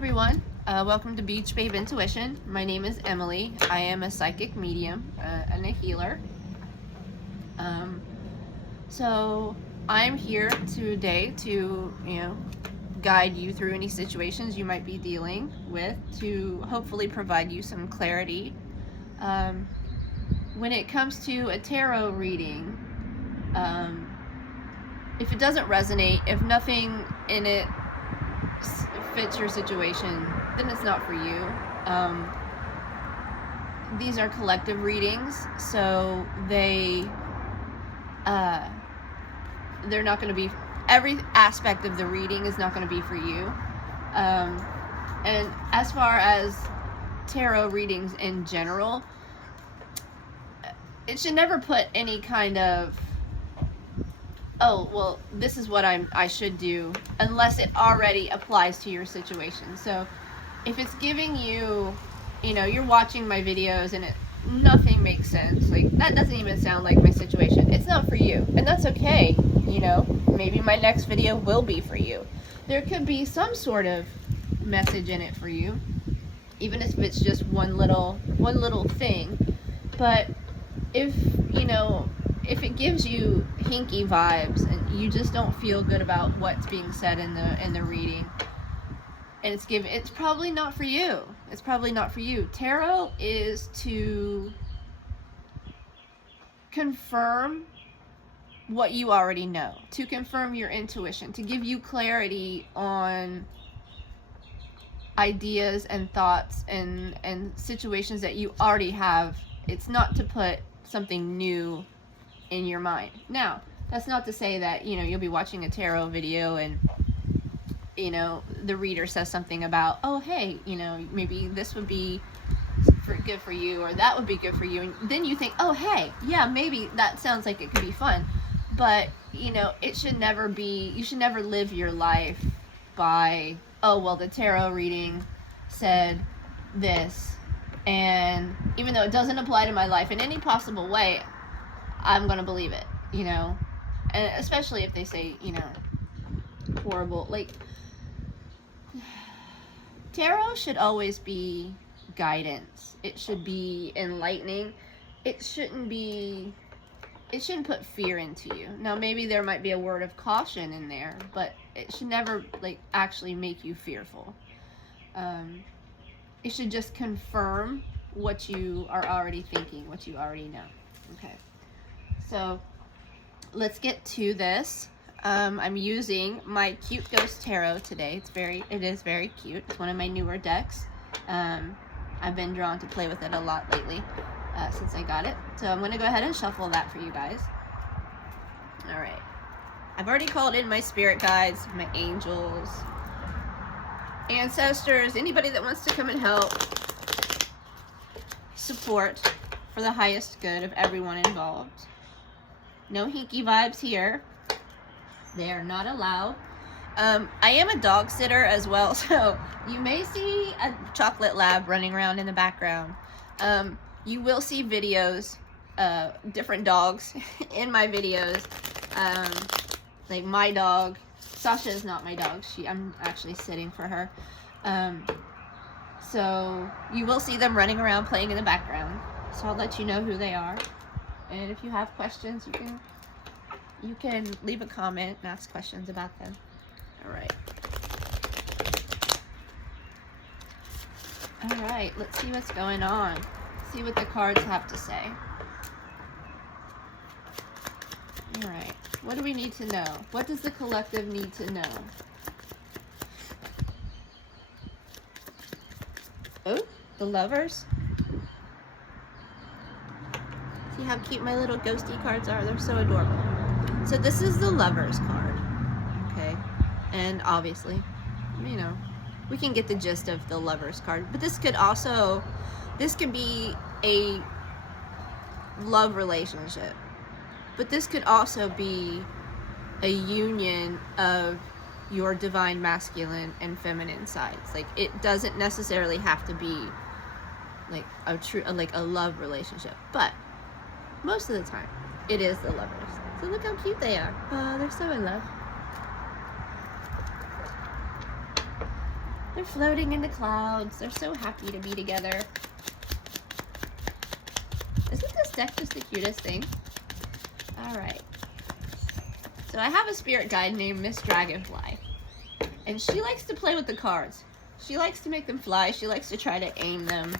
everyone. Welcome to Beach Babe Intuition. My name is Emily. I am a psychic medium and a healer. So I'm here today to, guide you through any situations you might be dealing with to hopefully provide you some clarity. When it comes to a tarot reading, if it doesn't resonate, if nothing in it fits your situation, then it's not for you. These are collective readings, so they're not going to be, every aspect of the reading is not going to be for you. And as far as tarot readings in general, it should never put any kind of, oh, well, this is what I should do, unless it already applies to your situation. So if it's giving you, you're watching my videos and nothing makes sense, like that doesn't even sound like my situation, it's not for you, and that's okay. Maybe my next video will be for you. There could be some sort of message in it for you, even if it's just one little thing. But if it gives you hinky vibes and you just don't feel good about what's being said in the reading, and it's probably not for you. It's probably not for you. Tarot is to confirm what you already know, to confirm your intuition, to give you clarity on ideas and thoughts and situations that you already have. It's not to put something new in your mind. Now, that's not to say that, you'll be watching a tarot video and, the reader says something about, oh, hey, maybe this would be good for you, or that would be good for you. And then you think, oh, hey, yeah, maybe that sounds like it could be fun. But, it should never be, you should never live your life by, oh, well, the tarot reading said this, and even though it doesn't apply to my life in any possible way, I'm gonna believe it, and especially if they say, horrible, like, tarot should always be guidance. It should be enlightening. It shouldn't put fear into you. Now, maybe there might be a word of caution in there, but it should never, actually make you fearful. It should just confirm what you are already thinking, what you already know. Okay. So let's get to this. I'm using my Cute Ghost Tarot today. It is very cute. It's one of my newer decks. I've been drawn to play with it a lot lately since I got it. So I'm going to go ahead and shuffle that for you guys. All right. I've already called in my spirit guides, my angels, ancestors, anybody that wants to come and help, support for the highest good of everyone involved. No hinky vibes here. They are not allowed. I am a dog sitter as well, so you may see a chocolate lab running around in the background. You will see videos, different dogs in my videos. Like my dog, Sasha is not my dog. I'm actually sitting for her. So you will see them running around playing in the background. So I'll let you know who they are. And if you have questions, you can leave a comment and ask questions about them. All right. All right, let's see what's going on. See what the cards have to say. All right, what do we need to know? What does the collective need to know? Oh, the Lovers. See how cute my little ghosty cards are? They're so adorable. So this is the Lovers card, okay? And obviously, we can get the gist of the Lovers card. But this could be a love relationship. But this could also be a union of your divine masculine and feminine sides. Like, it doesn't necessarily have to be like a love relationship, but most of the time it is the Lovers. So look how cute they are. Oh, they're so in love. They're floating in the clouds. They're so happy to be together. Isn't this deck just the cutest thing? Alright. So I have a spirit guide named Miss Dragonfly. And she likes to play with the cards. She likes to make them fly. She likes to try to aim them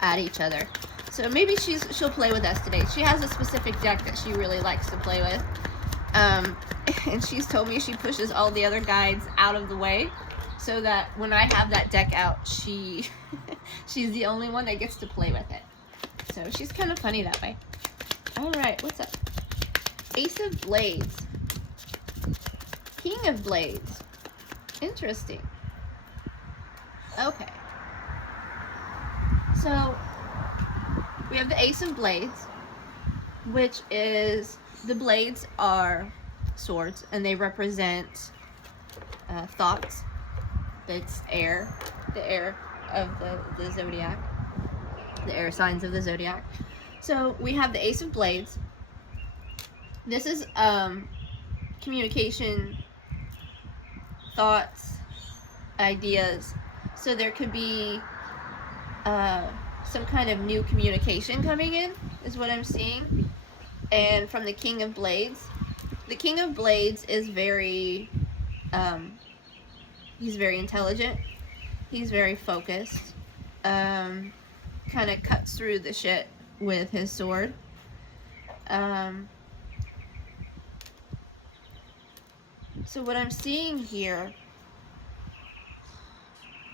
at each other. So maybe she'll play with us today. She has a specific deck that she really likes to play with. And she's told me she pushes all the other guides out of the way so that when I have that deck out, she's the only one that gets to play with it. So she's kind of funny that way. Alright, what's up? Ace of Blades. King of Blades. Interesting. Okay. So, we have the Ace of Blades, which is, the blades are swords, and they represent thoughts. It's air, the air of the zodiac, the air signs of the zodiac. So, we have the Ace of Blades. This is communication, thoughts, ideas. So there could be some kind of new communication coming in, is what I'm seeing. And from the King of Blades, the King of Blades is very, he's very intelligent. He's very focused. Kind of cuts through the shit with his sword. So what I'm seeing here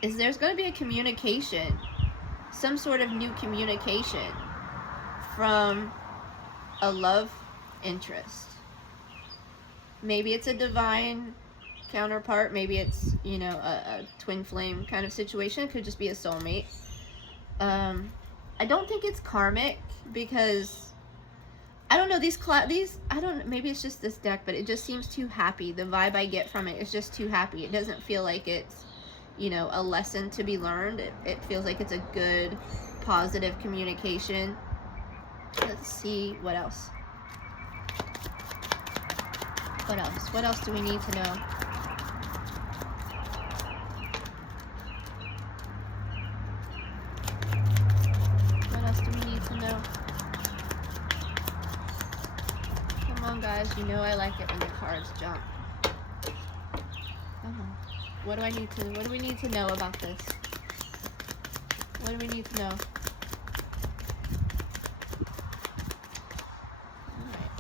is there's going to be a communication, some sort of new communication from a love interest. Maybe it's a divine counterpart, maybe it's, you know, a twin flame kind of situation. It could just be a soulmate. I don't think it's karmic because I don't know, I don't, maybe it's just this deck, but it just seems too happy. The vibe I get from it is just too happy. It doesn't feel like it's, you know, a lesson to be learned. It feels like it's a good, positive communication. Let's see, what else? What else? What else do we need to know? What else do we need to know? Come on, guys. You know I like it when the cards jump. Come on. What do we need to know about this? What do we need to know? Alright.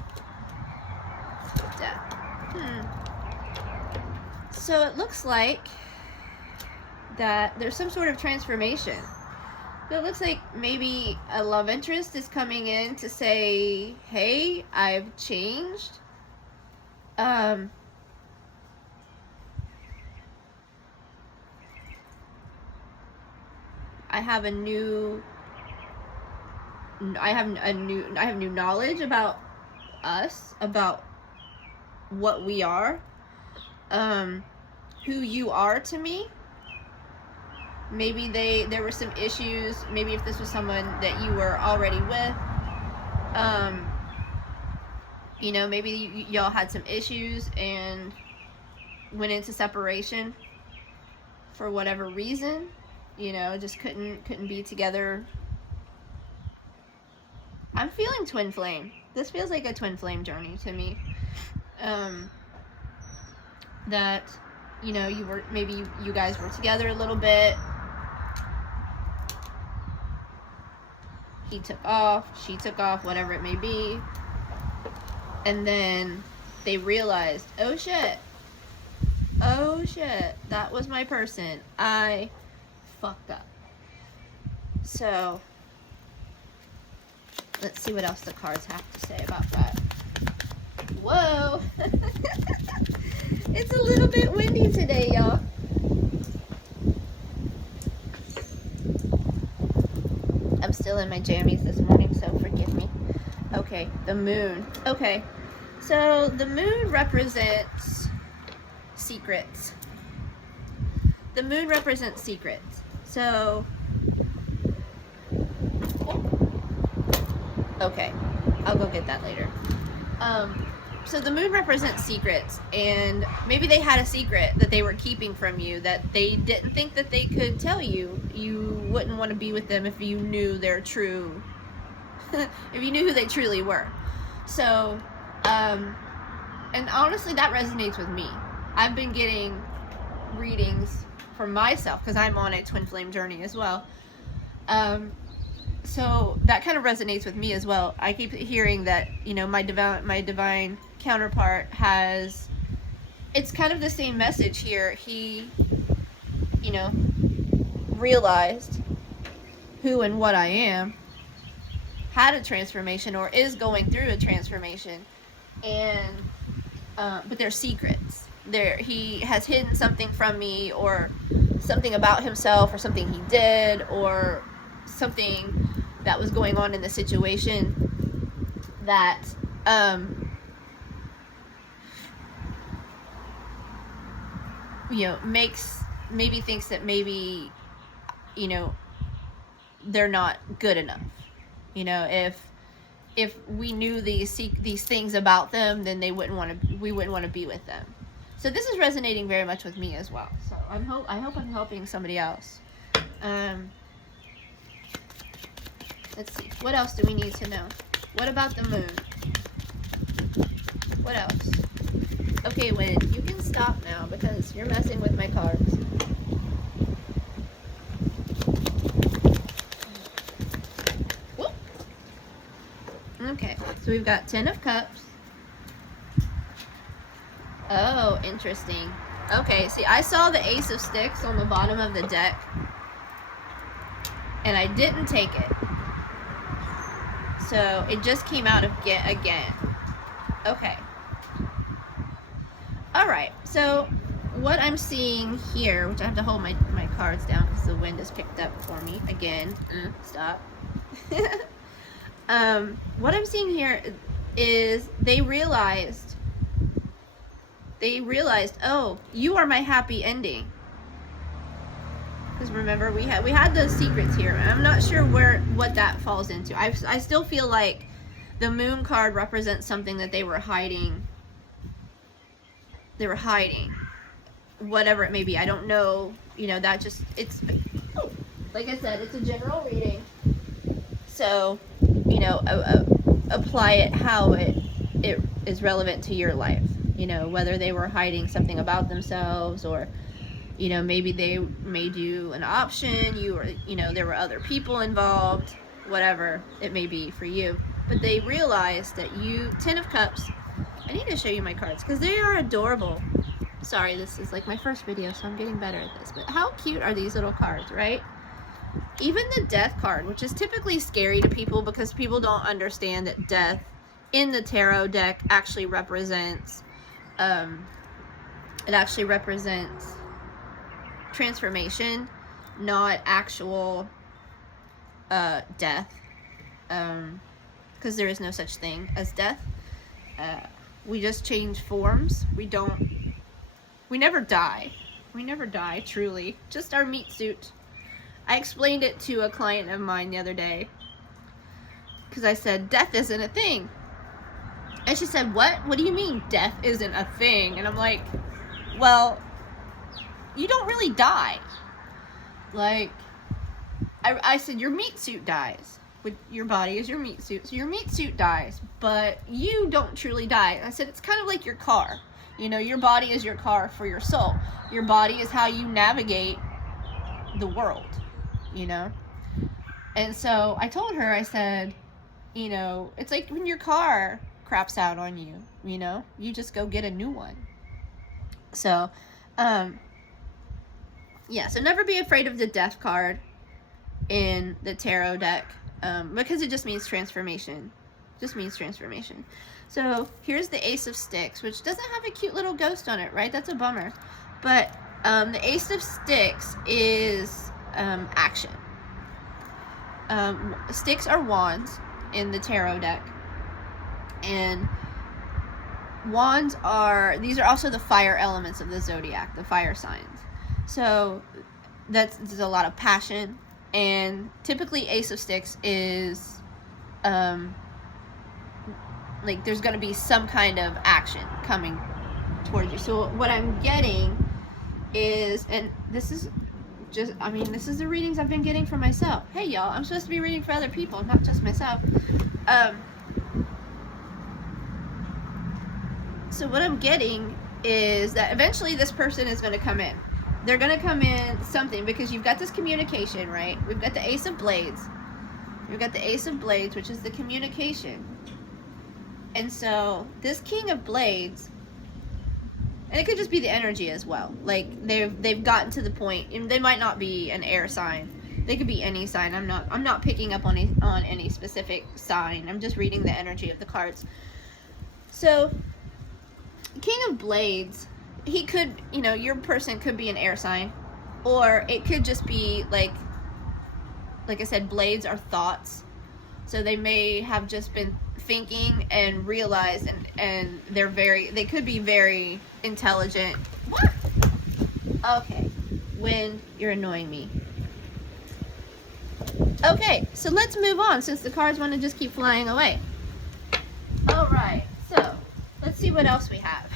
Death. So it looks like that there's some sort of transformation. It looks like maybe a love interest is coming in to say, hey, I've changed. I have new knowledge about us, about what we are, who you are to me. Maybe there were some issues. Maybe if this was someone that you were already with, you know, maybe y'all had some issues and went into separation for whatever reason. You know, just couldn't be together. I'm feeling twin flame. This feels like a twin flame journey to me. That, you know, maybe you guys were together a little bit. He took off, she took off, whatever it may be. And then they realized, oh shit, that was my person. I fucked up. So, let's see what else the cards have to say about that. Whoa! It's a little bit windy today, y'all. I'm still in my jammies this morning, so forgive me. Okay, the moon. Okay, so the moon represents secrets. The moon represents secrets. So, okay, I'll go get that later. So the moon represents secrets, and maybe they had a secret that they were keeping from you that they didn't think that they could tell you. You wouldn't want to be with them if you knew their true, if you knew who they truly were. So, and honestly, that resonates with me. I've been getting readings for myself because I'm on a twin flame journey as well. So that kind of resonates with me as well. I keep hearing that, you know, my divine counterpart has, it's kind of the same message here. He, you know, realized who and what I am, had a transformation or is going through a transformation, and but they're secrets. He has hidden something from me, or something about himself, or something he did, or something that was going on in the situation that you know, maybe thinks that maybe, you know, they're not good enough. You know, if we knew these things about them, then we wouldn't want to be with them. So this is resonating very much with me as well. So I hope I'm helping somebody else. Let's see. What else do we need to know? What about the moon? What else? Okay, Wynn, you can stop now because you're messing with my cards. Whoop. Okay, so we've got 10 of Cups. Oh, interesting. Okay, see, I saw the Ace of Sticks on the bottom of the deck, and I didn't take it. So it just came out of again. Okay. Alright, so what I'm seeing here, which I have to hold my cards down because the wind is picked up for me again. Stop. What I'm seeing here is they realized, oh, you are my happy ending. Because remember, we had those secrets here. I'm not sure what that falls into. I still feel like the moon card represents something that they were hiding. They were hiding, whatever it may be. I don't know. You know, that just, it's, like I said, it's a general reading. So, you know, apply it how it is relevant to your life. You know, whether they were hiding something about themselves, or, you know, maybe they made you an option, you know, there were other people involved, whatever it may be for you. But they realized that you, 10 of Cups, I need to show you my cards because they are adorable. Sorry, this is like my first video, so I'm getting better at this. But how cute are these little cards, right? Even the Death card, which is typically scary to people because people don't understand that death in the tarot deck actually represents, it actually represents transformation, not actual death, because there is no such thing as death. We just change forms. We never die. We never die, truly. Just our meat suit. I explained it to a client of mine the other day, because I said, death isn't a thing. And she said, what? What do you mean death isn't a thing? And I'm like, well, you don't really die. Like, I said, your meat suit dies. Your body is your meat suit. So your meat suit dies, but you don't truly die. I said, it's kind of like your car. You know, your body is your car for your soul. Your body is how you navigate the world, you know? And so I told her, I said, you know, it's like when your car craps out on you, you know? You just go get a new one. So, yeah, so never be afraid of the Death card in the tarot deck, because it just means transformation. Just means transformation. So here's the Ace of Sticks, which doesn't have a cute little ghost on it, right? That's a bummer. But the Ace of Sticks is action. Sticks are wands in the tarot deck, and wands these are also the fire elements of the zodiac, the fire signs. So there's a lot of passion, and typically Ace of Sticks is like there's going to be some kind of action coming towards you. So what I'm getting is, and this is just, I mean, this is the readings I've been getting for myself. Hey y'all, I'm supposed to be reading for other people, not just myself. So what I'm getting is that eventually this person is going to come in. They're going to come in something, because you've got this communication, right? We've got the Ace of Blades. We've got the Ace of Blades, which is the communication. And so this King of Blades, and it could just be the energy as well. Like they've gotten to the point, and they might not be an air sign. They could be any sign. I'm not picking up on any specific sign. I'm just reading the energy of the cards. So King of Blades, he could, you know, your person could be an air sign, or it could just be like I said, blades are thoughts. So they may have just been thinking and realized, and they could be very intelligent. What? Okay, Wind, you're annoying me. Okay, so let's move on, since the cards want to just keep flying away. All right, so let's see what else we have.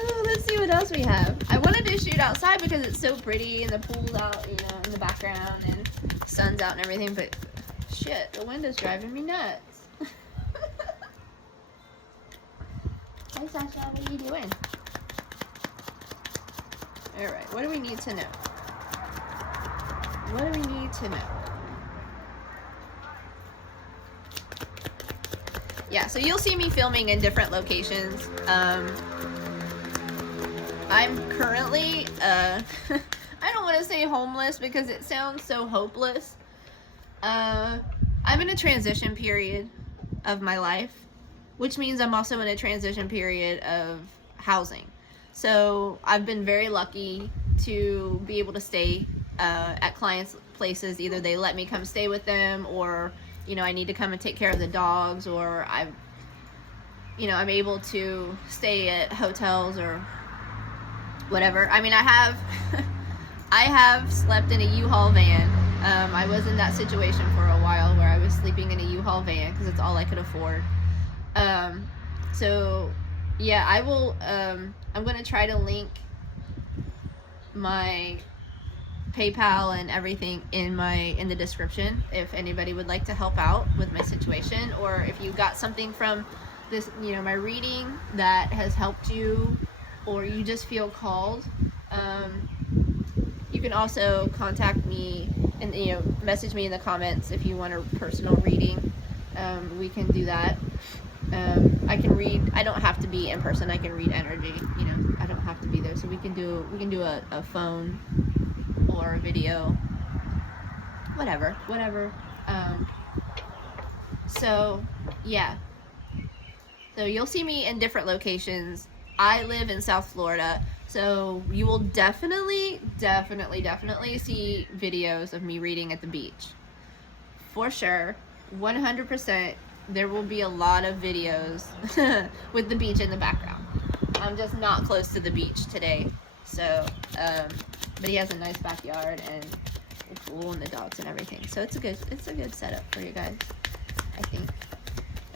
Oh, let's see what else we have. I wanted to shoot outside because it's so pretty, and the pool's out, you know, in the background, and the sun's out and everything, but shit, the wind is driving me nuts. Hi Sasha, what are you doing? Alright, what do we need to know? What do we need to know? Yeah, so you'll see me filming in different locations. I'm currently, I don't want to say homeless because it sounds so hopeless. I'm in a transition period of my life, which means I'm also in a transition period of housing. So I've been very lucky to be able to stay at clients' places. Either they let me come stay with them, or, you know, I need to come and take care of the dogs, or I'm able to stay at hotels or whatever. I mean, I have slept in a U-Haul van. I was in that situation for a while where I was sleeping in a U-Haul van because it's all I could afford. So yeah, I will, I'm going to try to link my PayPal and everything in the description if anybody would like to help out with my situation, or if you got something from this, you know, my reading that has helped you, or you just feel called. You can also contact me and, you know, message me in the comments if you want a personal reading. We can do that. I can read, I don't have to be in person, I can read energy, you know, I don't have to be there, so we can do a phone or a video, whatever. So yeah, so you'll see me in different locations. I live in South Florida, so you will definitely see videos of me reading at the beach. For sure, 100%, there will be a lot of videos with the beach in the background. I'm just not close to the beach today, so, but he has a nice backyard and a pool and the dogs and everything. So it's a good setup for you guys, I think.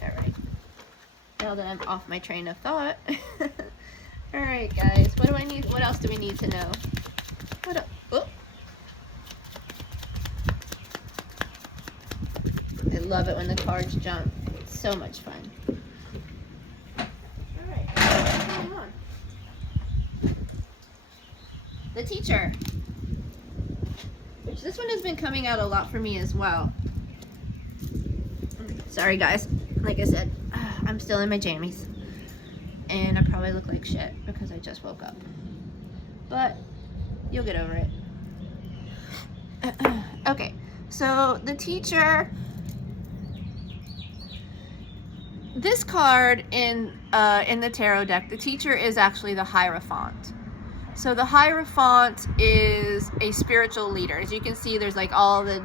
All right. Now that I'm off my train of thought. All right, guys. What else do we need to know? Oh. I love it when the cards jump. It's so much fun. All right. What's going on? The Teacher. Which this one has been coming out a lot for me as well. Sorry, guys. Like I said, I'm still in my jammies. And I probably look like shit because I just woke up. But you'll get over it. Okay, so the Teacher. This card in the tarot deck, the Teacher is actually the Hierophant. So the Hierophant is a spiritual leader. As you can see, there's like all the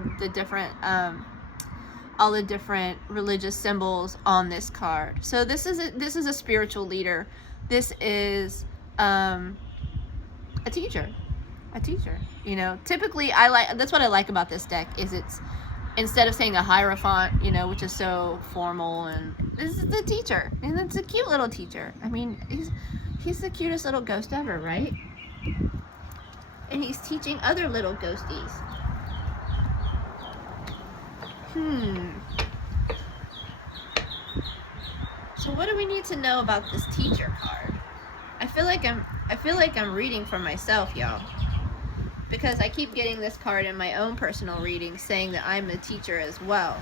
different religious symbols on this card. So this is a spiritual leader. This is a teacher. You know, typically that's what I like about this deck, is it's instead of saying a hierophant, you know, which is so formal, and this is the teacher, and it's a cute little teacher. I mean, he's the cutest little ghost ever, right? And he's teaching other little ghosties. So what do we need to know about this teacher card? I feel like I'm reading for myself, y'all. Because I keep getting this card in my own personal reading saying that I'm a teacher as well.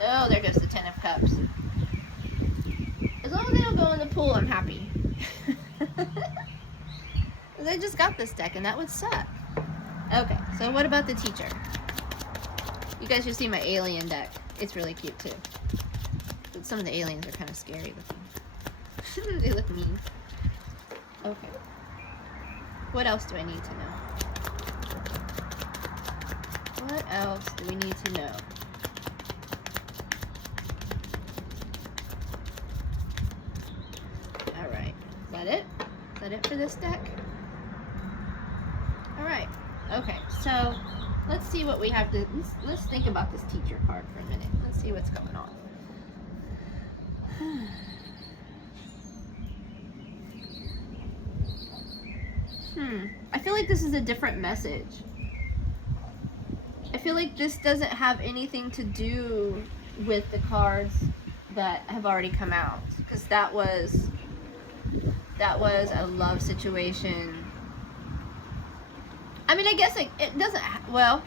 Oh, there goes the 10 of Cups. As long as they don't go in the pool, I'm happy. They just got this deck and that would suck. Okay, so what about the teacher? You guys should see my alien deck. It's really cute too. But some of the aliens are kind of scary looking. They look mean. Okay. What else do I need to know? What else do we need to know? Alright. Is that it? Is that it for this deck? Alright. Okay. So, let's see what we have to... Let's think about this teacher card for a minute. Let's see what's going on. I feel like this is a different message. I feel like this doesn't have anything to do with the cards that have already come out, because that was a love situation. I mean, I guess it doesn't. Well.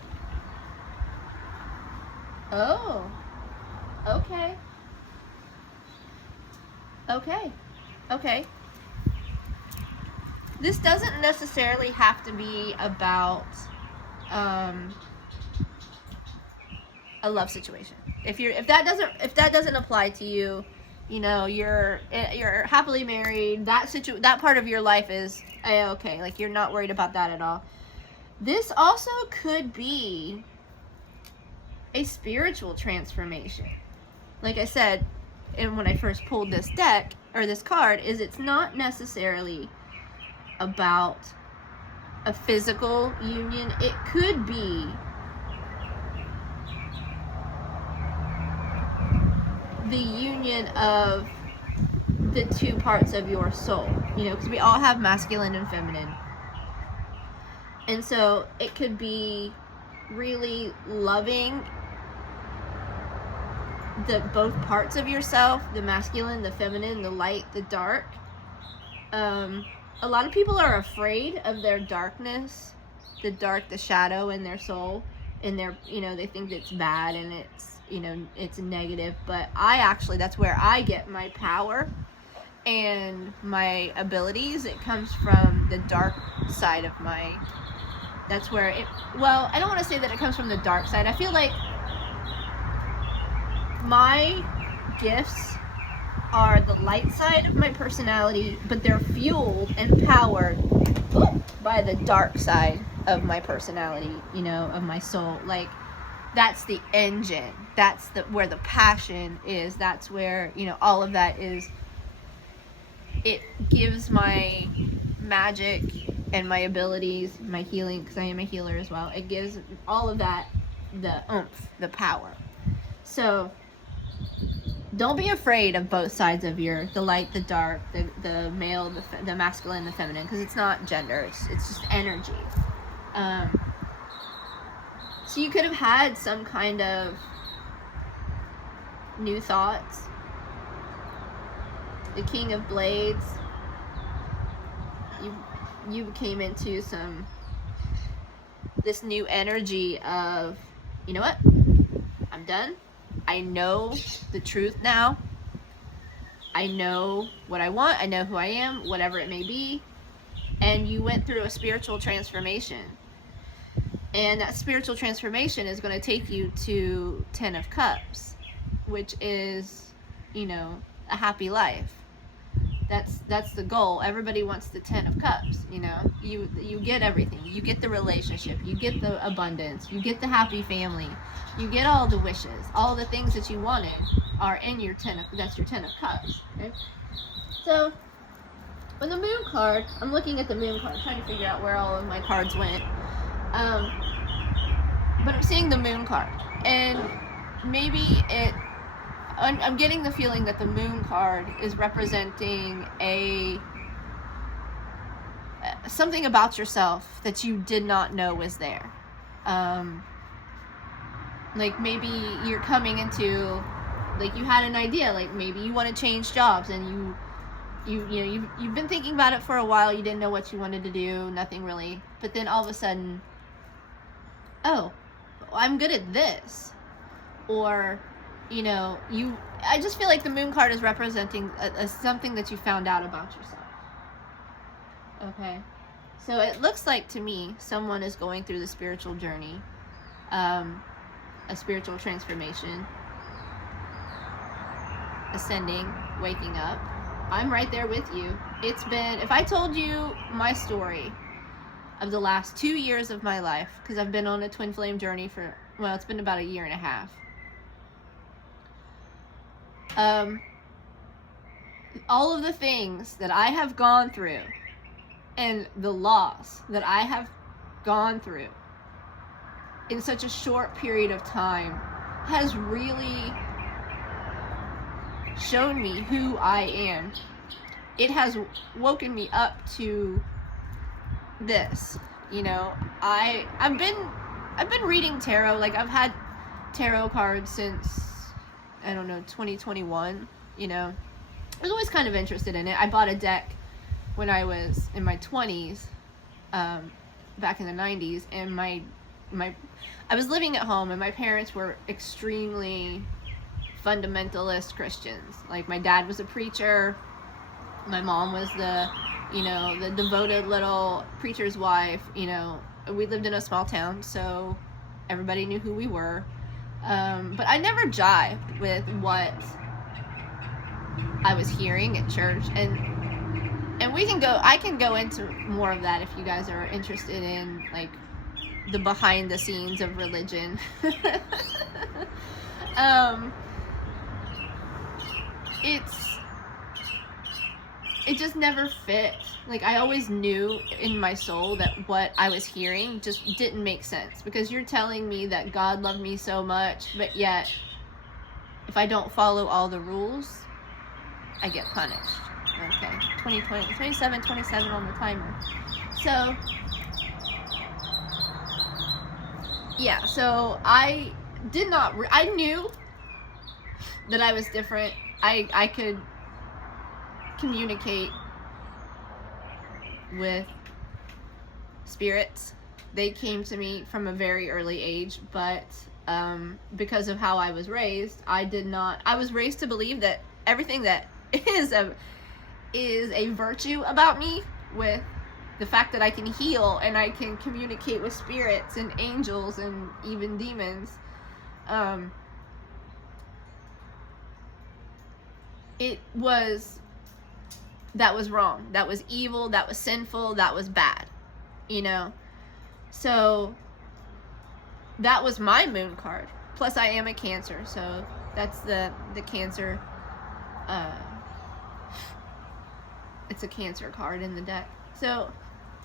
Oh. Okay. Okay. Okay. This doesn't necessarily have to be about a love situation. If that doesn't apply to you, you know, you're happily married. That part of your life is okay. Like, you're not worried about that at all. This also could be a spiritual transformation. Like I said, and when I first pulled this deck or this card, it's not necessarily about a physical union. It could be the union of the two parts of your soul, you know, because we all have masculine and feminine. And so it could be really loving both parts of yourself, the masculine, the feminine, the light, the dark. A lot of people are afraid of their darkness, the shadow in their soul, and they think it's bad and it's negative. But that's where I get my power and my abilities. It comes from the dark side of that's where I don't want to say that it comes from the dark side. I feel like my gifts are the light side of my personality, but they're fueled and powered by the dark side of my personality, of my soul. Like, that's the engine. That's where the passion is. That's where, all of that is. It gives my magic and my abilities, my healing, because I am a healer as well. It gives all of that the oomph, the power. So don't be afraid of both sides of the light, the dark, the male, the masculine, the feminine, because it's not gender. It's just energy. So you could have had some kind of new thoughts. The King of Blades. You came into this new energy of, you know what? I'm done. I know the truth now. I know what I want. I know who I am, whatever it may be. And you went through a spiritual transformation. And that spiritual transformation is going to take you to 10 of Cups, which is, a happy life. That's the goal. Everybody wants the 10 of Cups, You get everything. You get the relationship. You get the abundance. You get the happy family. You get all the wishes. All the things that you wanted are in your 10 of Cups. Okay? So, on the Moon card, I'm looking at the Moon card, trying to figure out where all of my cards went. but I'm seeing the moon card, and maybe I'm getting the feeling that the moon card is representing something about yourself that you did not know was there. Like maybe you're coming into, like you had an idea, like maybe you want to change jobs, and you've been thinking about it for a while. You didn't know what you wanted to do, nothing really, but then all of a sudden, oh, I'm good at this. Or I just feel like the moon card is representing something that you found out about yourself. Okay, so it looks like to me someone is going through the spiritual journey, a spiritual transformation, ascending, waking up. I'm right there with you. It's been, if I told you my story of the last 2 years of my life, because I've been on a twin flame journey for, well, it's been about 1.5 years. All of the things that I have gone through and the loss that I have gone through in such a short period of time has really shown me who I am. It has woken me up to this. I've been reading tarot. Like, I've had tarot cards since, I don't know, 2021. I was always kind of interested in it. I bought a deck when I was in my 20s, back in the 90s, and I was living at home, and my parents were extremely fundamentalist Christians. Like, my dad was a preacher, my mom was the devoted little preacher's wife. We lived in a small town, so everybody knew who we were. But I never jived with what I was hearing at church, and I can go into more of that if you guys are interested in, like, the behind the scenes of religion. It just never fit. Like, I always knew in my soul that what I was hearing just didn't make sense, because you're telling me that God loved me so much, but yet if I don't follow all the rules, I get punished. Okay, 27 on the timer. So yeah, so I knew that I was different. I could communicate with spirits. They came to me from a very early age, but because of how I was raised, I was raised to believe that everything that is a virtue about me, with the fact that I can heal and I can communicate with spirits and angels and even demons. That was wrong. That was evil. That was sinful. That was bad. So that was my moon card. Plus, I am a Cancer, so that's the Cancer. It's a Cancer card in the deck. So,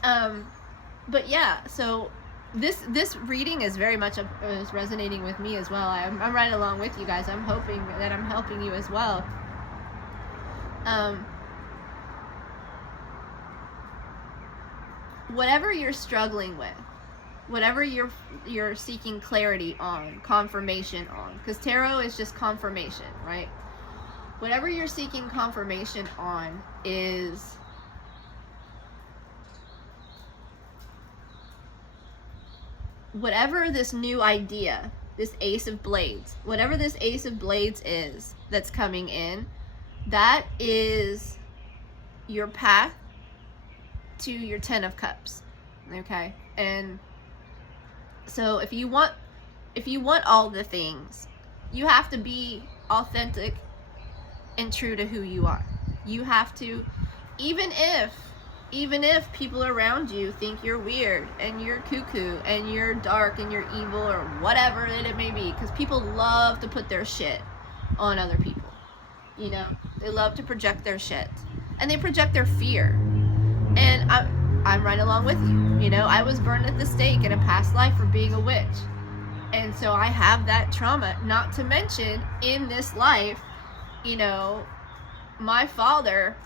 but yeah. So this reading is very much is resonating with me as well. I'm right along with you guys. I'm hoping that I'm helping you as well. Whatever you're struggling with, whatever you're seeking clarity on, confirmation on, because tarot is just confirmation, right? Whatever you're seeking confirmation on is whatever this new idea, this Ace of Blades, whatever this Ace of Blades is that's coming in, that is your path to your 10 of Cups. Okay? And so if you want all the things, you have to be authentic and true to who you are. You have to, even if people around you think you're weird and you're cuckoo and you're dark and you're evil or whatever it may be, because people love to put their shit on other people. They love to project their shit, and they project their fear. And I'm right along with you. I was burned at the stake in a past life for being a witch. And so I have that trauma. Not to mention, in this life, you know, my father,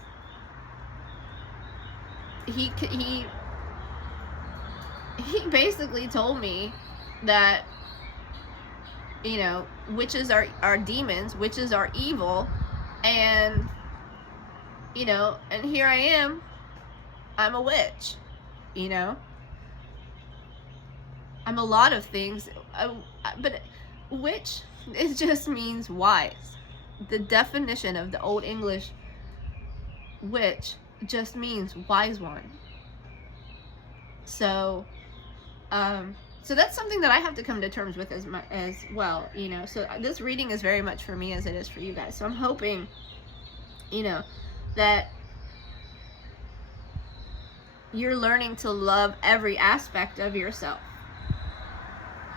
he basically told me that, you know, witches are demons, witches are evil, and, you know, and here I am, I'm a witch, you know. I'm a lot of things, but witch, it just means wise. The definition of the Old English witch just means wise one. So, so that's something that I have to come to terms with as well, you know. So this reading is very much for me as it is for you guys. So I'm hoping, you know, that you're learning to love every aspect of yourself.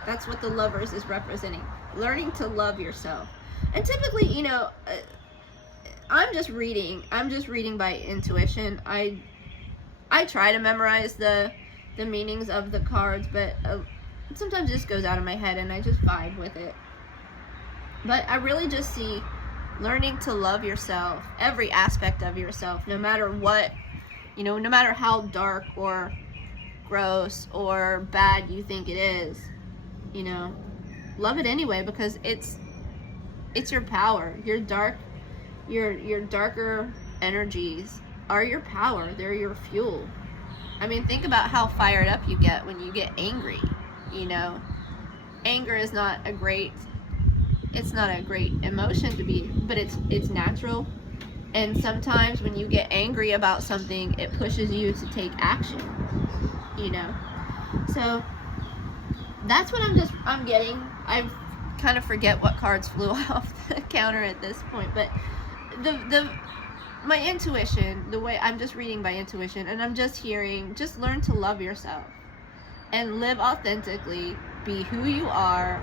That's what the Lovers is representing. Learning to love yourself. And typically, you know, I'm just reading by intuition. I try to memorize the meanings of the cards, but sometimes it just goes out of my head and I just vibe with it. But I really just see learning to love yourself, every aspect of yourself, no matter what, you know, no matter how dark or gross or bad you think it is, you know, love it anyway, because it's your power. Your darker energies are your power. They're your fuel. I mean, think about how fired up you get when you get angry, you know. Anger is not a great emotion to be, but it's natural. And sometimes when you get angry about something, it pushes you to take action, you know. So that's what I'm getting. I kind of forget what cards flew off the counter at this point, but my intuition, the way I'm just reading by intuition, and I'm just hearing, just learn to love yourself and live authentically, be who you are.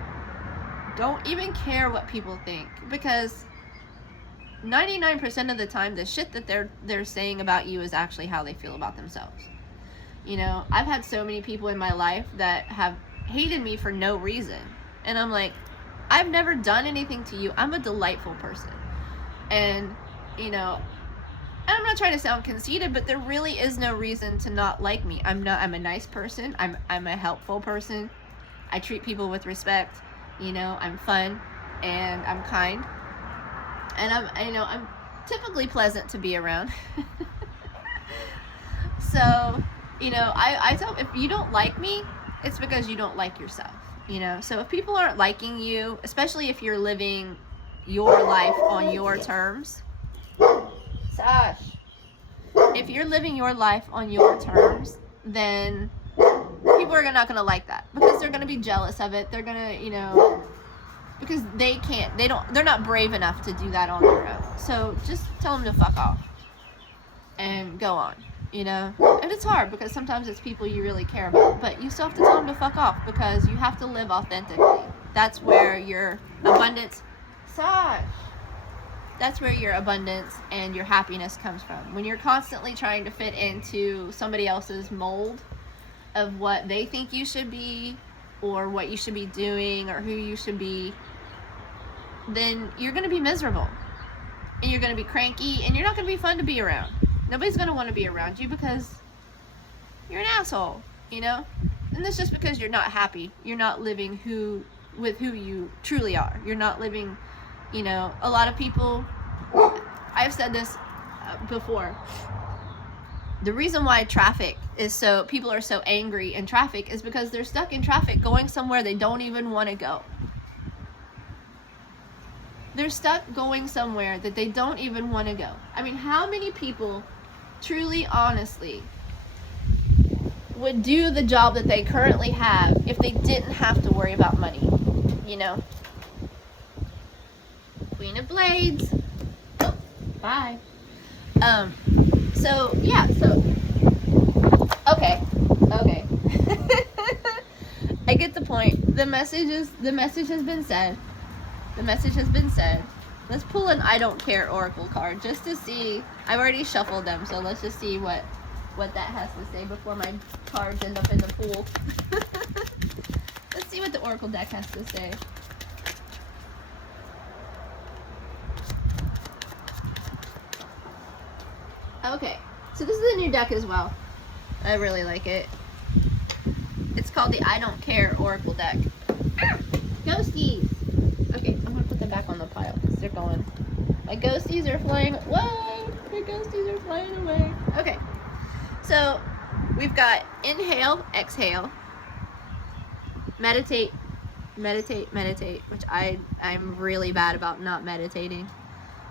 Don't even care what people think, because 99% of the time the shit that they're saying about you is actually how they feel about themselves. You know, I've had so many people in my life that have hated me for no reason, and I'm like, I've never done anything to you. I'm a delightful person. And, you know, and I'm not trying to sound conceited, but there really is no reason to not like me. I'm a nice person. I'm a helpful person. I treat people with respect. You know, I'm fun and I'm kind. And I'm typically pleasant to be around. So, you know, I tell, if you don't like me, it's because you don't like yourself, you know. So if people aren't liking you, especially if you're living your life on your terms, Sash, if you're living your life on your terms, then people are not going to like that, because they're going to be jealous of it. They're going to, you know, because they're not brave enough to do that on their own. So just tell them to fuck off and go on, you know. And it's hard, because sometimes it's people you really care about, but you still have to tell them to fuck off, because you have to live authentically. That's where your abundance, Sash, that's where your abundance and your happiness comes from. When you're constantly trying to fit into somebody else's mold of what they think you should be, or what you should be doing, or who you should be, then you're going to be miserable, and you're going to be cranky, and you're not going to be fun to be around. Nobody's going to want to be around you, because you're an asshole, you know. And that's just because you're not happy. You're not living with who you truly are. You're not living, you know. A lot of people, I've said this before, the reason why people are so angry in traffic is because they're stuck in traffic going somewhere they don't even want to go. They're stuck going somewhere that they don't even want to go. I mean, how many people truly, honestly, would do the job that they currently have if they didn't have to worry about money, you know? Queen of Blades. Oh, bye. So, yeah, so, okay. I get the point. The message has been said. The message has been said. Let's pull an I don't care oracle card just to see. I've already shuffled them, so let's just see what that has to say before my cards end up in the pool. Let's see what the Oracle deck has to say. Okay, so this is a new deck as well. I really like it. It's called the I Don't Care Oracle deck. Ah, ghosties! Okay, I'm gonna put them back on the pile because they're going. My ghosties are flying. Whoa! My ghosties are flying away. Okay, so we've got inhale, exhale, meditate, meditate, meditate, which I'm really bad about not meditating.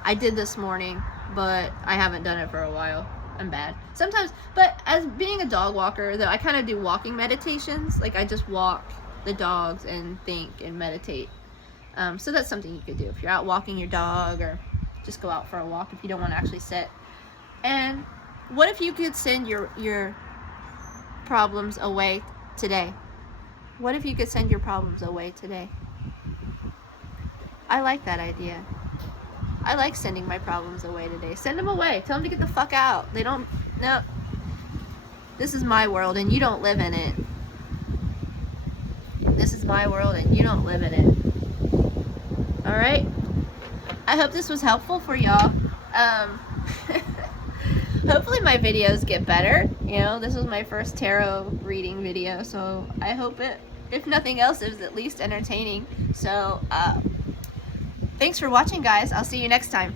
I did this morning, but I haven't done it for a while. I'm bad sometimes, but as being a dog walker though, I kind of do walking meditations. Like I just walk the dogs and think and meditate. So that's something you could do if you're out walking your dog, or just go out for a walk if you don't want to actually sit. And what if you could send your problems away today? What if you could send your problems away today? I like that idea. I like sending my problems away today. Send them away. Tell them to get the fuck out. They don't, no. This is my world and you don't live in it. This is my world and you don't live in it. Alright? I hope this was helpful for y'all. Hopefully my videos get better. You know, this was my first tarot reading video, so I hope it, if nothing else, is at least entertaining. So, thanks for watching, guys. I'll see you next time.